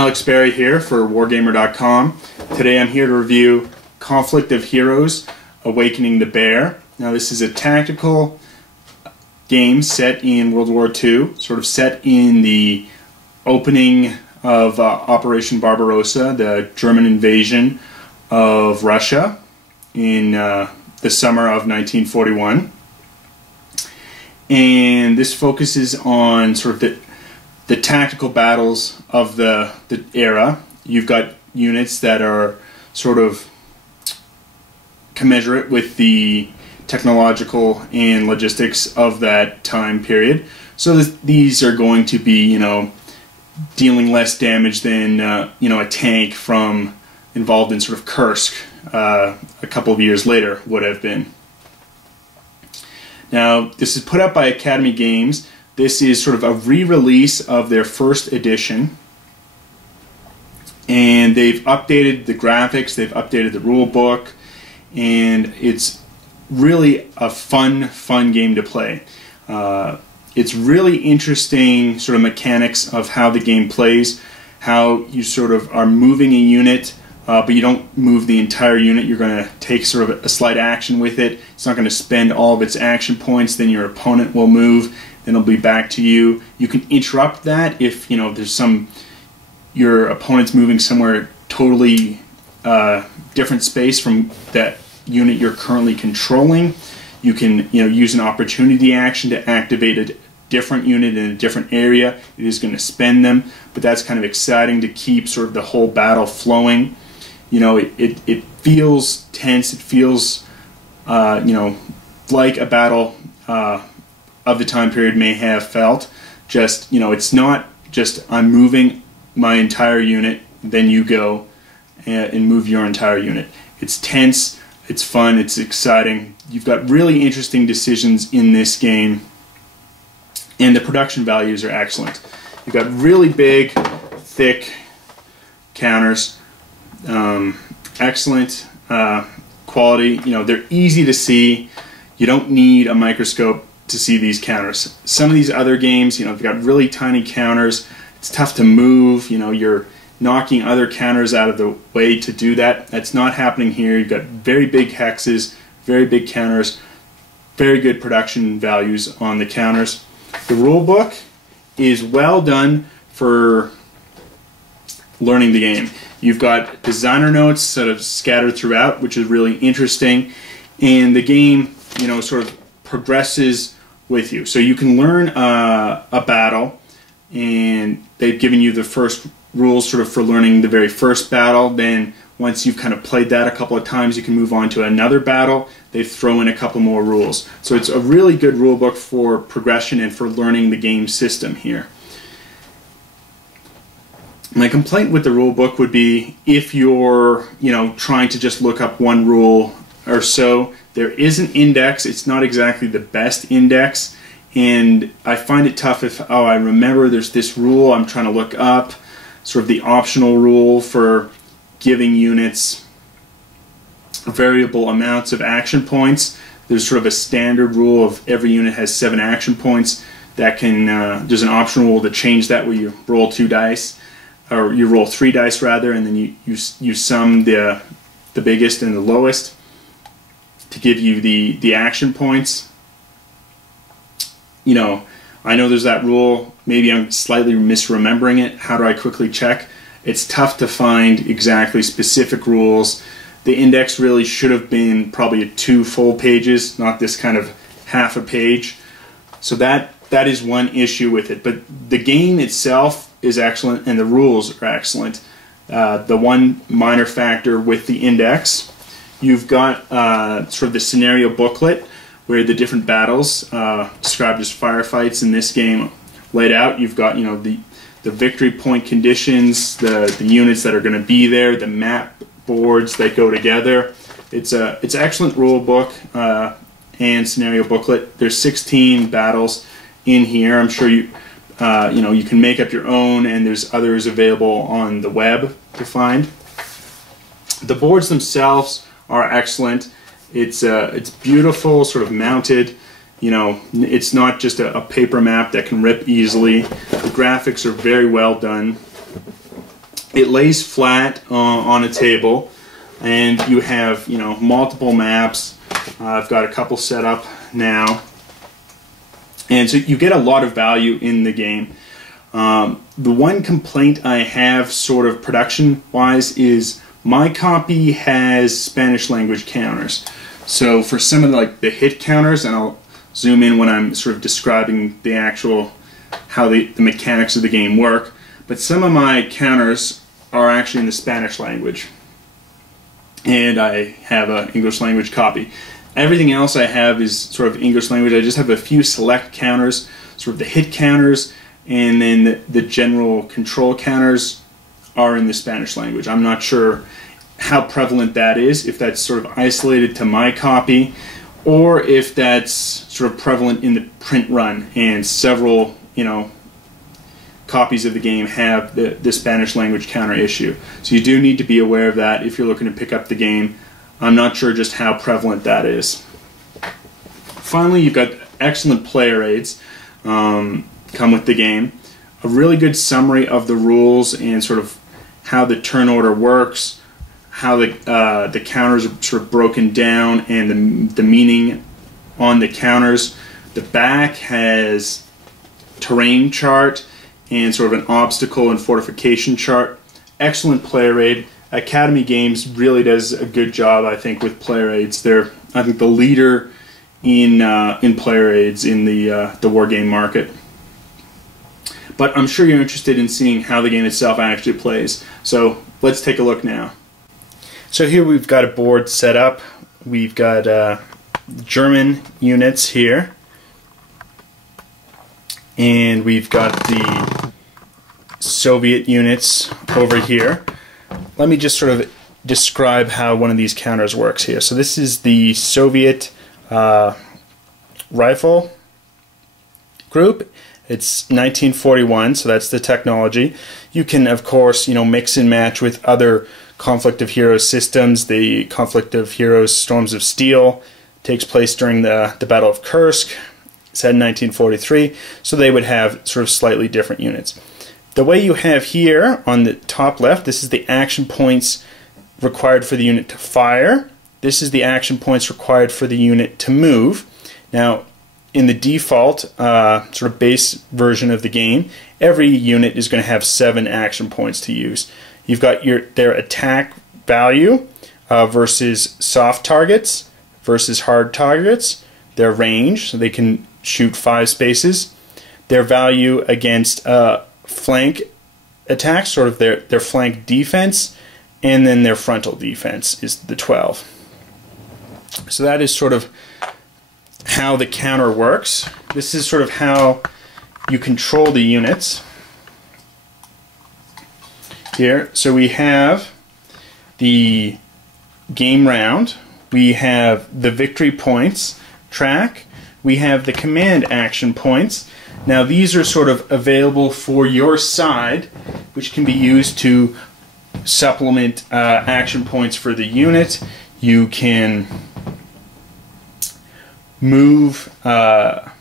Alex Barry here for Wargamer.com. Today I'm here to review Conflict of Heroes, Awakening the Bear. Now this is a tactical game set in World War II, sort of set in the opening of Operation Barbarossa, the German invasion of Russia in the summer of 1941. And this focuses on sort of the tactical battles of the era. You've got units that are sort of commensurate with the technological and logistics of that time period. So these are going to be, dealing less damage than, a tank from involved in sort of Kursk a couple of years later would have been. Now, this is put out by Academy Games. This is sort of a re-release of their first edition, and they've updated the graphics, they've updated the rule book, and it's really a fun game to play. It's really interesting sort of mechanics of how the game plays, how you sort of are moving a unit, but you don't move the entire unit. You're going to take sort of a slight action with it. It's not going to spend all of its action points. Then your opponent will move. Then it'll be back to you. You can interrupt that if there's your opponent's moving somewhere totally different space from that unit you're currently controlling. You can use an opportunity action to activate a different unit in a different area. It is going to spend them, but that's kind of exciting to keep sort of the whole battle flowing. It feels tense. It feels like a battle of the time period may have felt. Just it's not just I'm moving my entire unit, then you go and move your entire unit. It's tense. It's fun. It's exciting. You've got really interesting decisions in this game, and the production values are excellent. You've got really big, thick counters. Excellent quality. They're easy to see. You don't need a microscope to see these counters. Some of these other games, they've got really tiny counters. It's tough to move. You're knocking other counters out of the way to do that. That's not happening here. You've got very big hexes, very big counters, very good production values on the counters. The rule book is well done for learning the game. You've got designer notes sort of scattered throughout, which is really interesting, and the game sort of progresses with you. So you can learn a battle, and they've given you the first rules sort of for learning the very first battle. Then once you've kind of played that a couple of times, you can move on to another battle. They throw in a couple more rules. So it's a really good rule book for progression and for learning the game system here. My complaint with the rule book would be if you're trying to just look up one rule or so. There is an index. It's not exactly the best index, and I find it tough if I remember there's this rule I'm trying to look up, sort of the optional rule for giving units variable amounts of action points. There's sort of a standard rule of every unit has 7 action points. That can there's an optional rule to change that where you roll 2 dice, or you roll 3 dice rather, and then you sum the biggest and the lowest to give you the action points. I know there's that rule. Maybe I'm slightly misremembering it. How do I quickly check? It's tough to find exactly specific rules. The index really should have been probably 2 full pages, not this kind of half a page. So that is one issue with it. But the game itself is excellent, and the rules are excellent. The one minor factor with the index, you've got sort of the scenario booklet where the different battles described as firefights in this game laid out. You've got the victory point conditions, the units that are going to be there, the map boards that go together. It's an excellent rule book and scenario booklet. There's 16 battles in here. I'm sure you can make up your own, and there's others available on the web to find. The boards themselves are excellent. It's beautiful, sort of mounted. It's not just a paper map that can rip easily. The graphics are very well done. It lays flat on a table, and you have, you know, multiple maps. I've got a couple set up now, and so you get a lot of value in the game. The one complaint I have, sort of production-wise, is my copy has Spanish language counters. So for some of the hit counters, and I'll zoom in when I'm sort of describing the actual how the mechanics of the game work, but some of my counters are actually in the Spanish language, and I have an English language copy. Everything else I have is sort of English language. I just have a few select counters, sort of the hit counters, and then the general control counters are in the Spanish language. I'm not sure how prevalent that is, if that's sort of isolated to my copy, or if that's sort of prevalent in the print run, and several, you know, copies of the game have the Spanish language counter issue. So you do need to be aware of that if you're looking to pick up the game. I'm not sure just how prevalent that is. Finally, you've got excellent player aids come with the game. A really good summary of the rules and sort of how the turn order works, how the counters are sort of broken down, and the meaning on the counters. The back has terrain chart and sort of an obstacle and fortification chart. Excellent player aid. Academy Games really does a good job, I think, with player aids. They're, I think, the leader in player aids in the wargame market. But I'm sure you're interested in seeing how the game itself actually plays. So let's take a look now. So here we've got a board set up. We've got German units here, and we've got the Soviet units over here. Let me just sort of describe how one of these counters works here. So this is the Soviet rifle group. It's 1941, so that's the technology. You can, of course, you know, mix and match with other Conflict of Heroes systems. The Conflict of Heroes Storms of Steel takes place during the Battle of Kursk, set in 1943, so they would have sort of slightly different units. The way you have here on the top left, this is the action points required for the unit to fire. This is the action points required for the unit to move. Now, in the default sort of base version of the game, every unit is going to have 7 action points to use. You've got their attack value versus soft targets versus hard targets, their range, so they can shoot 5 spaces, their value against flank attacks, sort of their flank defense, and then their frontal defense is the 12. So that is sort of how the counter works. This is sort of how you control the units here. So we have the game round, we have the victory points track, we have the command action points. Now these are sort of available for your side, which can be used to supplement action points for the unit. You can move other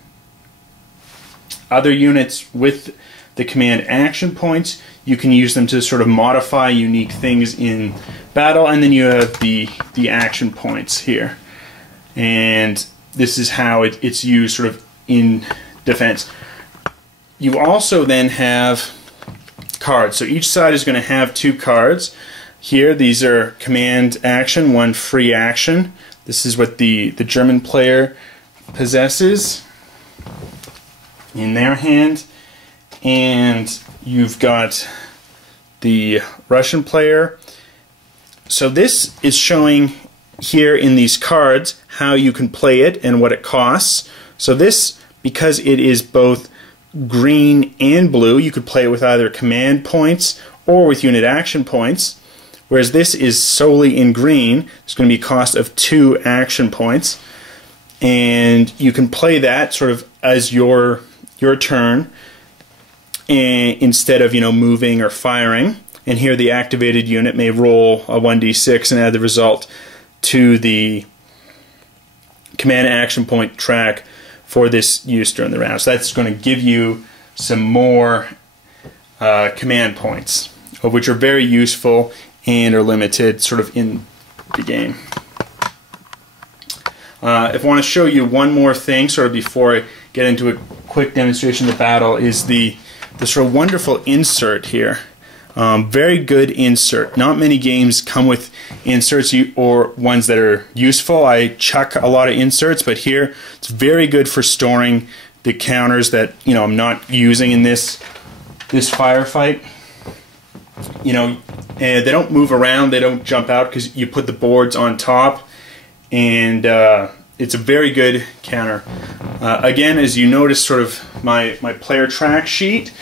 units with the command action points. You can use them to sort of modify unique things in battle, and then you have the action points here. And this is how it's used sort of in defense. You also then have cards. So each side is going to have 2 cards. Here, these are command action, 1 free action. This is what the German player possesses in their hand. And you've got the Russian player. So this is showing here in these cards how you can play it and what it costs. So this, because it is both green and blue, you could play it with either command points or with unit action points, whereas this is solely in green. It's going to be a cost of 2 action points, and you can play that sort of as your turn, and instead of, you know, moving or firing. And here the activated unit may roll a 1d6 and add the result to the command action point track for this use during the round. So that's going to give you some more command points. which are very useful and are limited sort of in the game. If I want to show you one more thing sort of before I get into a quick demonstration of the battle, is the sort of wonderful insert here. Very good insert. Not many games come with inserts or ones that are useful. I chuck a lot of inserts, but here it's very good for storing the counters that I'm not using in this firefight. And they don't move around, they don't jump out because you put the boards on top, and it's a very good counter. Again, as you notice, sort of my player track sheet,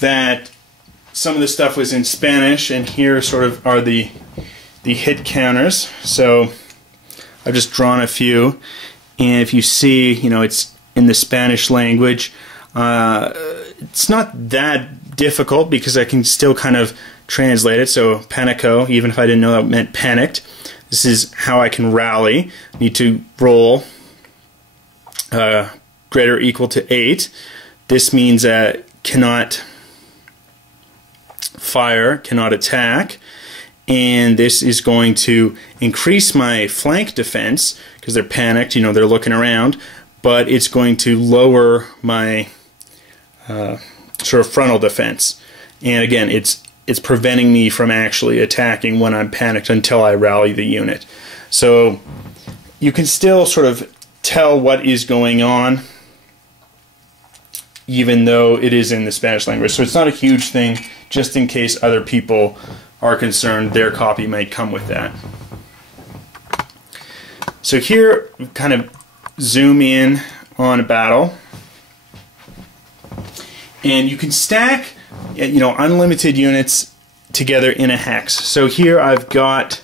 that some of the stuff was in Spanish, and here sort of are the hit counters. So I've just drawn a few, and if you see, it's in the Spanish language. It's not that difficult because I can still kind of translate it. So panico, even if I didn't know that meant panicked. This is how I can rally. I need to roll greater or equal to 8. This means cannot fire, cannot attack, and this is going to increase my flank defense because they're panicked, they're looking around, but it's going to lower my sort of frontal defense. And again, it's preventing me from actually attacking when I'm panicked until I rally the unit. So you can still sort of tell what is going on even though it is in the Spanish language. So it's not a huge thing, just in case other people are concerned their copy might come with that. So here, kind of zoom in on a battle, and you can stack unlimited units together in a hex. So here I've got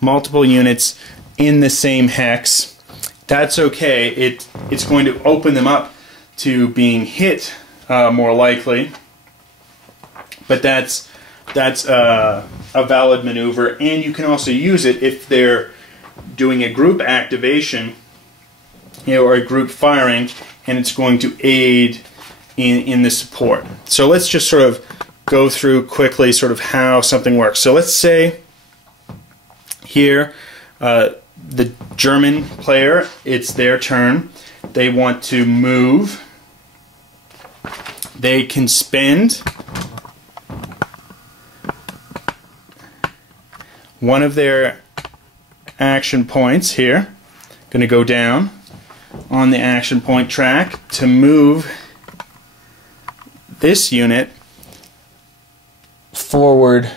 multiple units in the same hex. That's okay. It's going to open them up to being hit more likely, but that's a valid maneuver, and you can also use it if they're doing a group activation, or a group firing, and it's going to aid in the support. So let's just sort of go through quickly sort of how something works. So let's say here the German player, it's their turn. They want to move. They can spend one of their action points here. Going to go down on the action point track to move this unit forward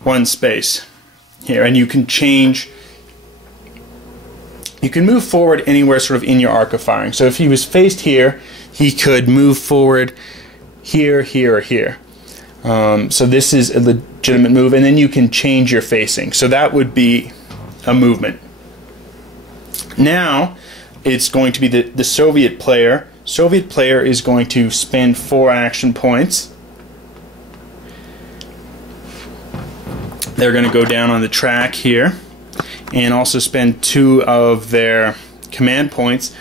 one space here, and you can move forward anywhere sort of in your arc of firing. So if he was faced here, he could move forward here, here, or here. So this is a legitimate move, and then you can change your facing. So that would be a movement. Now it's going to be the Soviet player. Soviet player is going to spend 4 action points. They're going to go down on the track here and also spend 2 of their command points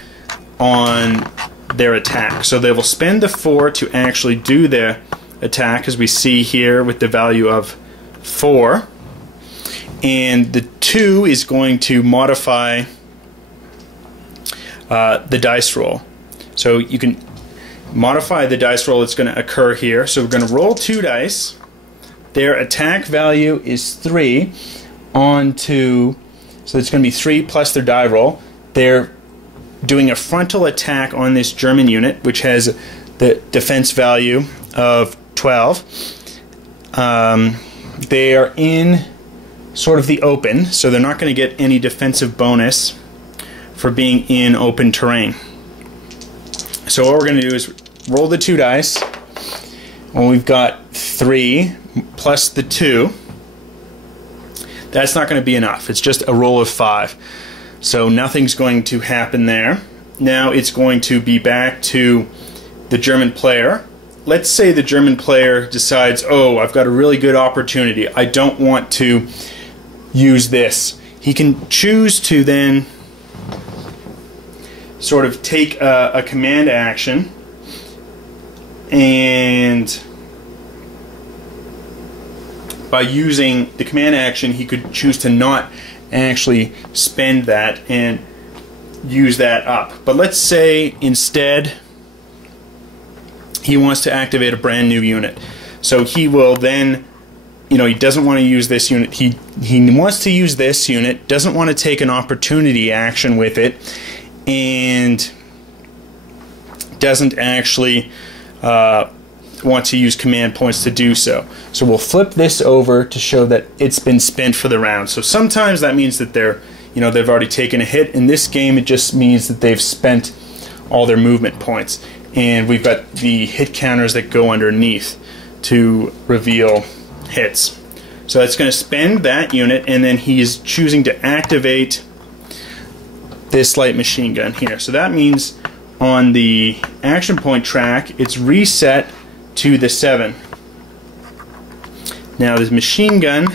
on their attack. So they will spend the 4 to actually do their attack, as we see here with the value of 4, and the 2 is going to modify the dice roll. So you can modify the dice roll that's going to occur here. So we're going to roll 2 dice. Their attack value is 3 onto, so it's going to be 3 plus their die roll. They're doing a frontal attack on this German unit, which has the defense value of 12. They are in sort of the open, so they're not going to get any defensive bonus for being in open terrain. So what we're going to do is roll the 2 dice. Well, we've got 3 plus the 2. That's not going to be enough. It's just a roll of 5. So nothing's going to happen there. Now it's going to be back to the German player. Let's say the German player decides, oh, I've got a really good opportunity. I don't want to use this. He can choose to then sort of take a command action by using the command action, he could choose to not actually spend that and use that up. But let's say instead he wants to activate a brand new unit. So he will then, you know, he doesn't want to use this unit. He wants to use this unit, doesn't want to take an opportunity action with it, and doesn't actually want to use command points to do so. So we'll flip this over to show that it's been spent for the round. So sometimes that means that they're, you know, they've already taken a hit. In this game, it just means that they've spent all their movement points. And we've got the hit counters that go underneath to reveal hits. So it's going to spend that unit, and then he's choosing to activate this light machine gun here. So that means on the action point track, it's reset to the 7. Now this machine gun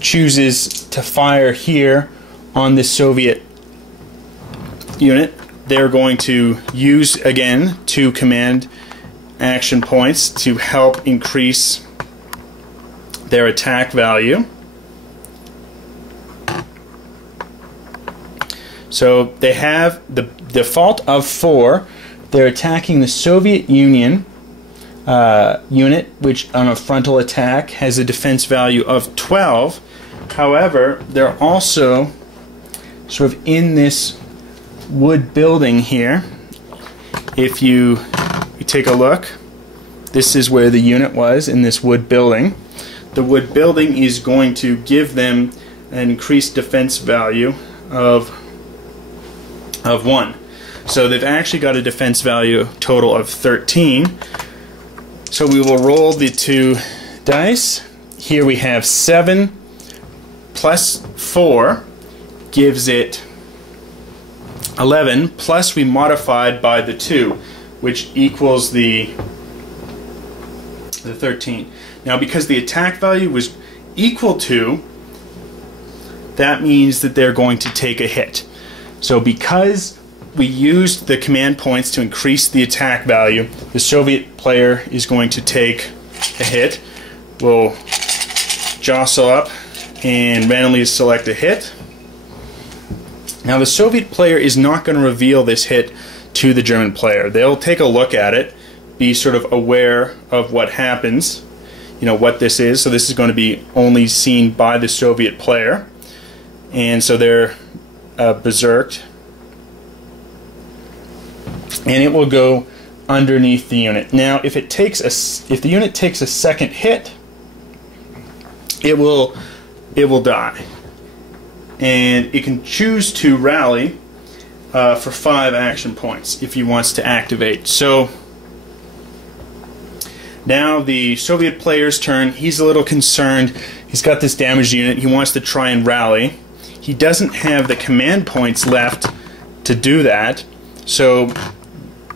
chooses to fire here on the Soviet unit. They're going to use again 2 command action points to help increase their attack value. So they have the default of 4. They're attacking the Soviet Union unit, which on a frontal attack has a defense value of 12. However, they're also sort of in this wood building here. If you take a look, this is where the unit was, in this wood building. The wood building is going to give them an increased defense value of 1. So they've actually got a defense value total of 13. So we will roll the 2 dice. Here we have 7 plus 4 gives it 11, plus we modified by the 2, which equals the 13. Now because the attack value was equal to, that means that they're going to take a hit. So because we used the command points to increase the attack value, the Soviet player is going to take a hit. We'll jostle up and randomly select a hit. Now the Soviet player is not going to reveal this hit to the German player. They'll take a look at it, be sort of aware of what happens, you know, what this is. So this is going to be only seen by the Soviet player, and so they're berserked, and it will go underneath the unit. Now if the unit takes a second hit, it will die. And it can choose to rally for 5 action points if he wants to activate. So now the Soviet player's turn. He's a little concerned. He's got this damaged unit. He wants to try and rally. He doesn't have the command points left to do that. So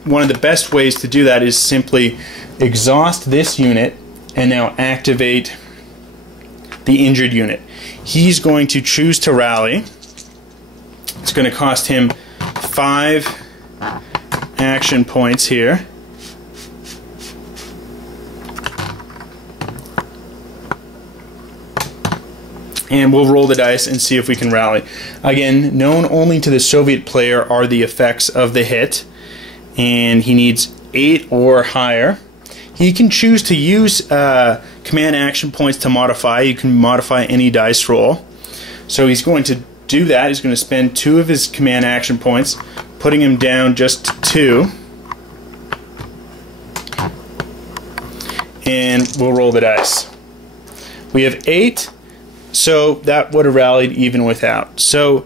one of the best ways to do that is simply exhaust this unit and now activate the injured unit. He's going to choose to rally. It's going to cost him 5 action points here. And we'll roll the dice and see if we can rally. Again, known only to the Soviet player are the effects of the hit, and he needs 8 or higher. He can choose to use command action points to modify. You can modify any dice roll. So he's going to do that. He's going to spend 2 of his command action points, putting him down just to 2. And we'll roll the dice. We have 8, so that would have rallied even without. So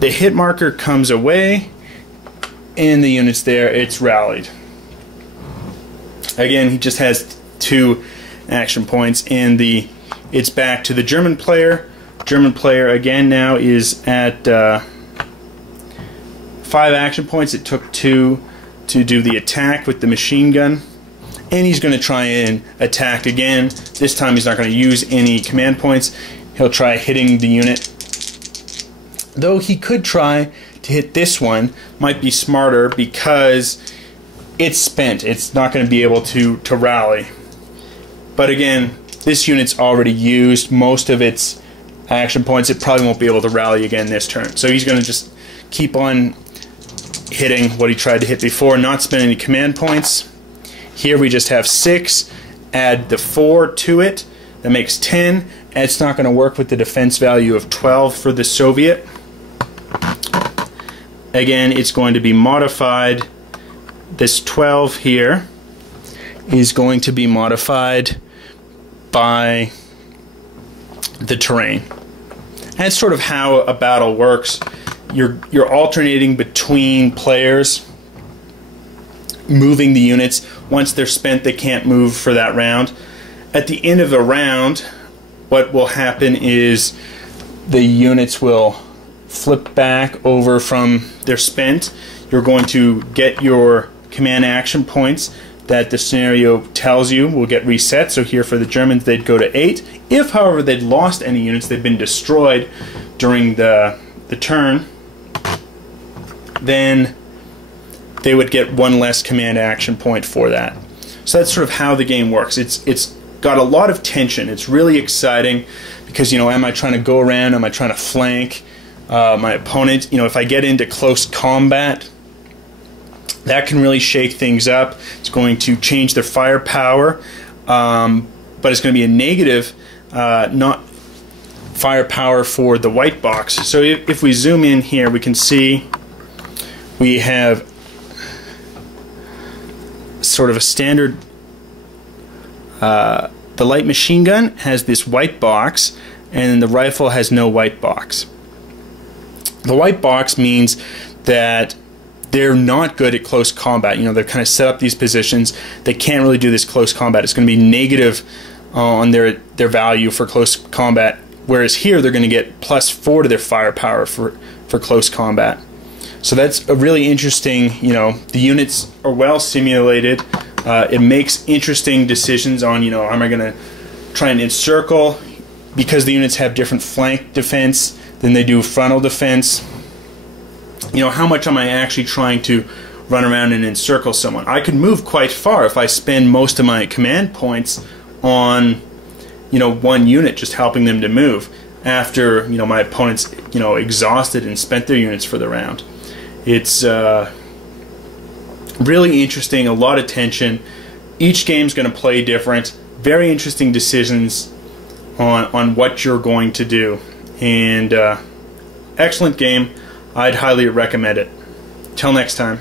the hit marker comes away, and the unit's there. It's rallied. Again, he just has 2 action points, and it's back to the German player. German player again now is at 5 action points. It took 2 to do the attack with the machine gun, and he's going to try and attack again. This time he's not going to use any command points. He'll try hitting the unit, though he could try to hit this one. Might be smarter because it's spent. It's not going to be able to rally. But again, this unit's already used most of its action points. It probably won't be able to rally again this turn. So he's going to just keep on hitting what he tried to hit before, not spend any command points. Here we just have 6, add the 4 to it, that makes 10. It's not going to work with the defense value of 12 for the Soviet. Again, it's going to be modified. This 12 here is going to be modified by the terrain. And that's sort of how a battle works. You're alternating between players moving the units. Once they're spent, they can't move for that round. At the end of the round, what will happen is the units will flip back over from their spent. You're going to get your command action points that the scenario tells you will get reset. So here for the Germans, they'd go to 8. If, however, they'd lost any units, they'd been destroyed during the turn, then they would get 1 less command action point for that. So that's sort of how the game works. It's got a lot of tension. It's really exciting because, you know, am I trying to go around? Am I trying to flank my opponent? You know, if I get into close combat, that can really shake things up. It's going to change their firepower, but it's going to be a negative, not firepower for the white box. So if we zoom in here, we can see we have sort of a standard. The light machine gun has this white box, and the rifle has no white box. The white box means that they're not good at close combat. You know, they're kind of set up these positions. They can't really do this close combat. It's going to be negative on their value for close combat, whereas here they're going to get +4 to their firepower for close combat. So that's a really interesting, you know, the units are well simulated. It makes interesting decisions on, you know, am I going to try and encircle, because the units have different flank defense than they do frontal defense. You know, how much am I actually trying to run around and encircle someone? I could move quite far if I spend most of my command points on, you know, one unit, just helping them to move after, you know, my opponent's, you know, exhausted and spent their units for the round. It's really interesting, a lot of tension. Each game's going to play different. Very interesting decisions on what you're going to do. And excellent game. I'd highly recommend it. Till next time.